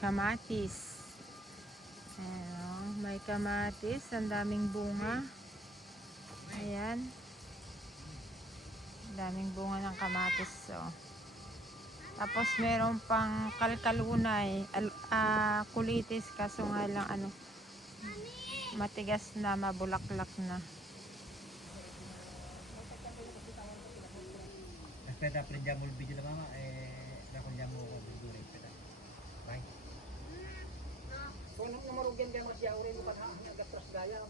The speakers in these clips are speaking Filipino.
Kamatis. Ayan, oh, may kamatis. Ang daming bunga. Ayan. Ang daming bunga ng kamatis. Oh. Tapos meron pang kalkalunay. Kulitis. Kaso nga lang ano, matigas na, mabulaklak na. Pwede prendiamo il video da mamma e raccogliamo verdure. Vai. Kung nung marugyan ka masya uri mo pa naggatras gaya.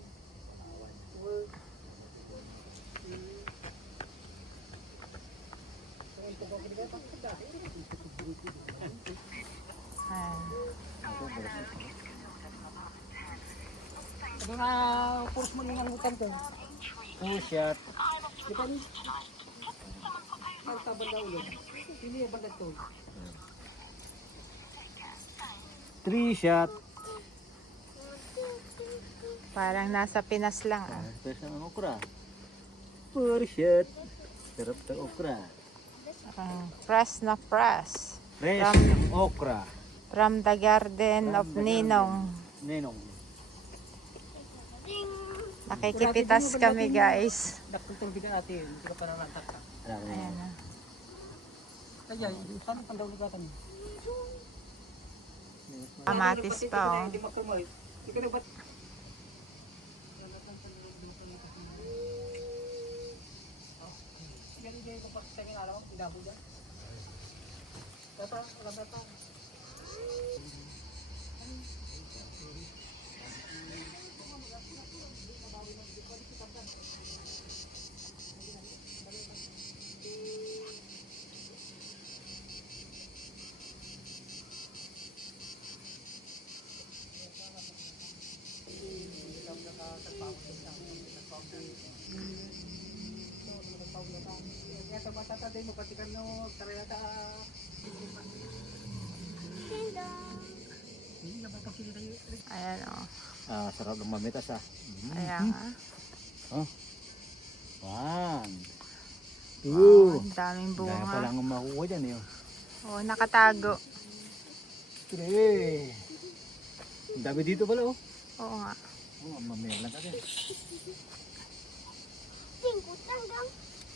Ano na course mo ng hutan to? Oh shit. Kita ni Alta banda ulo. Ini banda to. 3 shot. Parang nasa Pinas lang. Fresh ng okra. 4 shot. Sarap ng okra. Fresh na fresh. Fresh ng okra. From the garden of Ninong. Ninong. Nakikipitas kami guys. Dapat bigan natin. Hindi ka pa nalantak ka. Ayan na. Kaya, saan ang daw ligatan? Kamatis pa oh. Hindi magkamay. Hindi ka na ba't? Yan hindi ko pa sa alam mo, ilabo dyan. Tata, wala tata. Ayan oh. Sarap ng mamitas Ayan nga. Oh. 1, 2. Ang daming Kaya bunga. palang makukuha dyan eh. Oh, nakatago. 3. Ang dami dito pala oh. Oo nga. Oh, mamilang ka din.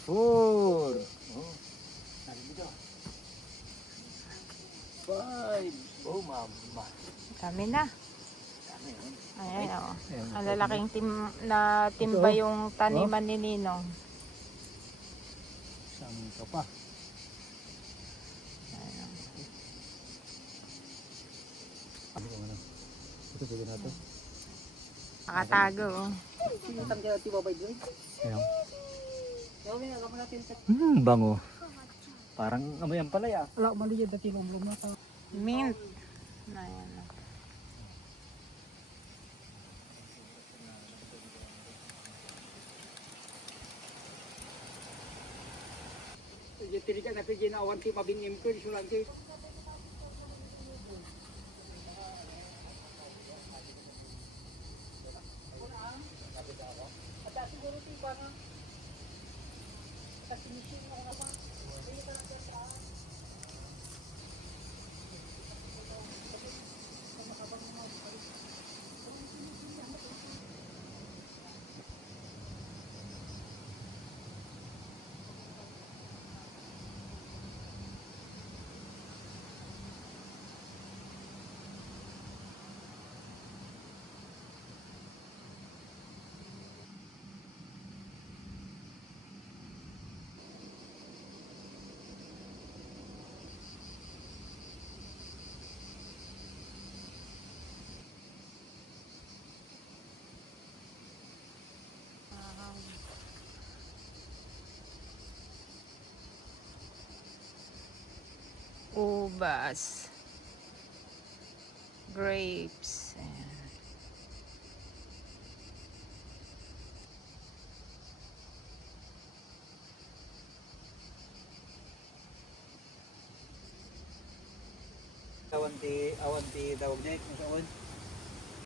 4. Oh. Dami dito. 5. Oh, mama. Dami na. Dami yun. Ayan oh. Ang lalaking timba yung taniman ni Ninong. Isang ka pa. Ayan, oh. Ano ko ano? Ito pwede na ito. Nakatago oh. Bango. Parang amoy ang palaya. Wala man diyan dati lumlum na ta. Mint. Ayan oh. Jadi kan tapi jena awan ti mabing imke di sulang ke. Ubas. Grapes. Ayan. Awan ti tawag niya kung saan.